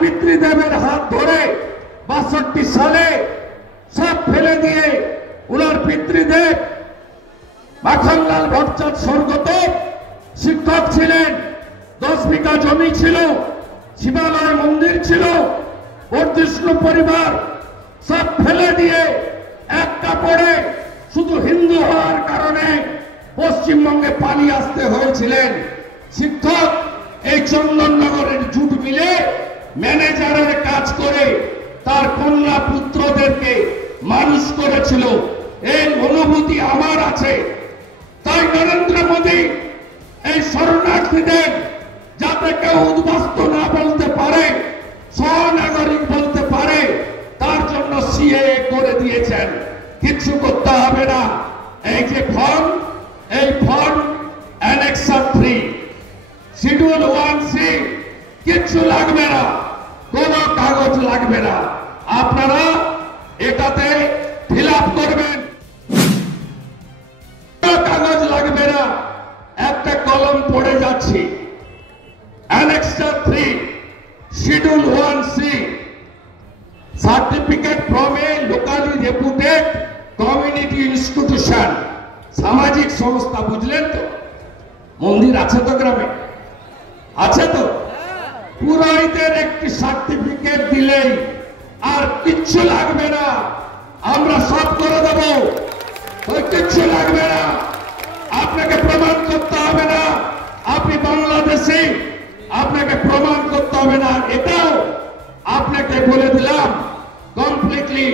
পিতৃদেবের হাত ধরে 62 সালে সব ফেলে দিয়ে উনার পিতৃদেব মাখনলাল ভট্টাচার্য স্বর্গত শিক্ষক ছিলেন, 10 বিঘা জমি ছিল, শিবালয় মন্দির ছিল, বর্ধিষ্ণু পরিবার সব ফেলে দিয়ে এক কাপড়ে শুধু হিন্দু হওয়ার কারণে পশ্চিমবঙ্গে পালিয়ে আসতে হয়েছিলেন। শিক্ষক এই চন্দননগরের জুট মিলে ম্যানেজারের কাজ করে তার কন্যা পুত্রদেরকে মানুষ করেছিল। এই অনুভূতি আমার আছে। তাই নরেন্দ্র মোদী এই শরণার্থীদের যাতে কেউ উদ্বাস্তু না বলতে পারে, সহনাগরিক বলতে পারে, তার জন্য সিএএ করে দিয়েছেন। কিছু করতে হবে না। এই যে ফর্ম, এই ফর্ম অ্যানেক্সার 3 শিডিউল 1C কিচ্ছু লাগবে না, কোনো কাগজ লাগবে না। আপনারা এটাতে ফিল আপ করবেন, কাগজ লাগবে না। একটা কলম পড়ে যাচ্ছি। Annexure 3 schedule 1C certificate from a locally রেপুটেড community institution, সামাজিক সংস্থা। বুঝলেন তো? মন্দির আছে তো গ্রামে, আছে তো? পুরোহিতের একটি সার্টিফিকেট দিলেই আর কিচ্ছু লাগবে না, আমরা সব করে দেব। কিচ্ছু লাগবে না, আপনাকে প্রমাণ করতে হবে না আপনি বাংলাদেশি, আপনাকে প্রমাণ করতে হবে না। এটাও আপনাকে বলে দিলাম কমপ্লিটলি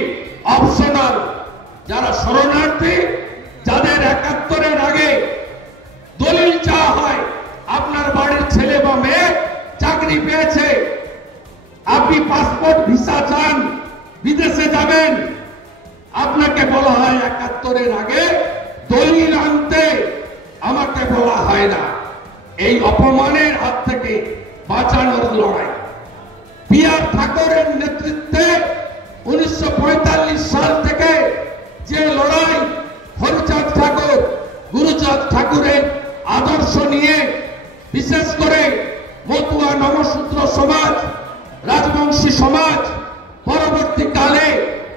অপশনাল। যারা শরণার্থী, যাদের 71-এর আগে দলিল চাওয়া হয়, আপনার বাড়ির ছেলে বা মেয়ে চাকরি পেয়েছে, আপনি পাসপোর্ট ভিসা চান, বিদেশে যাবেন, আপনাকে বলা হয় 71-এর আগে দলিল আনতে, আমাকে বলা হয় না। এই অপমানের হাত থেকে বাঁচানোর লড়াই বি.আর. ঠাকুরের নেতৃত্বে 1945 সাল থেকে যে লড়াই হরিচাঁদ ঠাকুর, গুরুচাঁদ ঠাকুরের আদর্শ নিয়ে, বিশেষ করে মতুয়া নমশূদ্র সমাজ, রাজবংশী সমাজ পরবর্তীকালে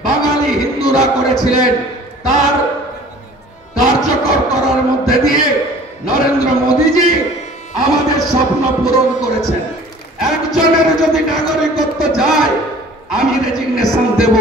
বাঙালি হিন্দুরা করেছিলেন, তার কার্যকর করার মধ্যে দিয়ে নরেন্দ্র মোদীজি আমাদের স্বপ্ন পূরণ করেছেন। একজনের যদি নাগরিকত্ব যায়, আমি রেজিগনেশন দেব।